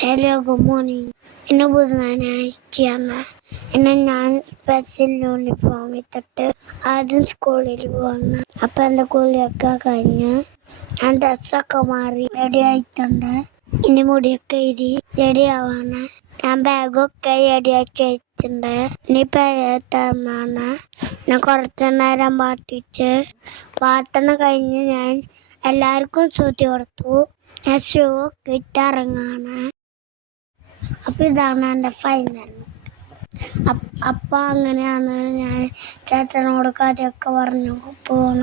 Hello good morning. ഇന്ന് ബുധനാഴ്ചയാണ്. ഇന്ന് ഞാൻ സ്പെഷ്യൽ യൂണിഫോം ഇട്ടിട്ട് ആദ്യം സ്കൂളിൽ വന്നു. അപ്പം എൻ്റെ കുളിയൊക്കെ കഴിഞ്ഞ് ഞാൻ ഡ്രസ്സൊക്കെ മാറി റെഡി ആയിട്ടുണ്ട്. ഇനി മുടിയൊക്കെ റെഡി ആവാണ്. ഞാൻ ബാഗൊക്കെ റെഡിയാക്കി വെച്ചിട്ടുണ്ട്. ഇനി പേരെത്താണ് ഞാൻ കുറച്ച് നേരം പാട്ടണ കഴിഞ്ഞ് ഞാൻ എല്ലാവർക്കും ശ്രുതി കൊടുത്തു. ഞാൻ ഷൂ ഒക്കെ ഇട്ടിറങ്ങാണ്. അപ്പം ഇതാണ് എൻ്റെ ഫൈനൽ. അപ്പം അങ്ങനെയാണ് ഞാൻ ചേട്ടനോട് കാര്യമൊക്കെ പറഞ്ഞു പോണ.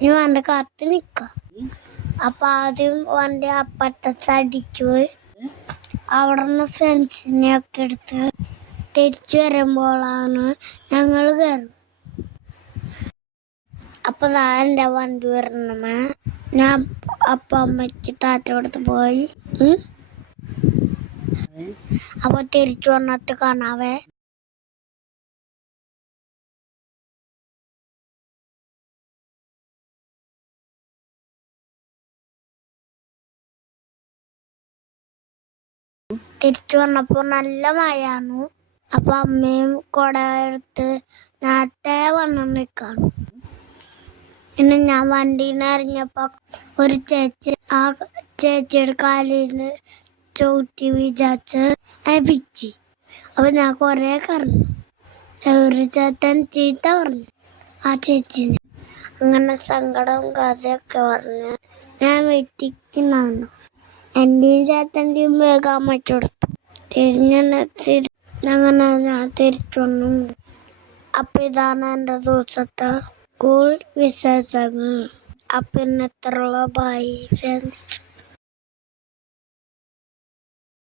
ഇനി വണ്ടി കാത്ത് നിൽക്കാം. അപ്പം ആദ്യം വണ്ടി അപ്പുറത്ത് അടിച്ചു പോയി. അവിടെ നിന്ന് ഫ്രണ്ട്സിനെയൊക്കെ എടുത്ത് തിരിച്ചു വരുമ്പോഴാണ് ഞങ്ങൾ കയറും. അപ്പം എൻ്റെ വണ്ടി വരണമേ ഞാൻ അപ്പം അമ്മയ്ക്ക് താറ്റോടത്ത് പോയി. അപ്പൊ തിരിച്ചു വന്നിട്ട് കാണാവേ. തിരിച്ചു വന്നപ്പോ നല്ല മഴയാന്നു. അപ്പൊ അമ്മയും കുട എടുത്ത് നേരത്തെ വന്നു നിൽക്കാണ്. പിന്നെ ഞാൻ വണ്ടിന്ന് ഇറങ്ങിയപ്പോ ഒരു ചേച്ചി ആ ചേച്ചിയുടെ കാലിന് ചവിട്ടി വിചാരിച്ച് പിച്ചി. അപ്പൊ ഞാൻ കൊറേ കറങ്ങി. ഒരു ചേട്ടൻ ചീത്ത പറഞ്ഞു ആ ചേച്ചിന്. അങ്ങനെ സങ്കടം കഥയൊക്കെ പറഞ്ഞ് ഞാൻ വെറ്റിക്കുന്നാണ്. എൻ്റെയും ചേട്ടൻ്റെയും വേഗം അമ്മയ്ക്ക് കൊടുത്തു. അങ്ങനെ ഞാൻ തിരിച്ചു വന്നു. അപ്പം ഇതാണ് എൻ്റെ ദിവസത്തെ സ്കൂൾ വിശേഷങ്ങൾ. അപ്പം ഇന്നത്രയുള്ള ബൈ ഫ്രണ്ട്സ്.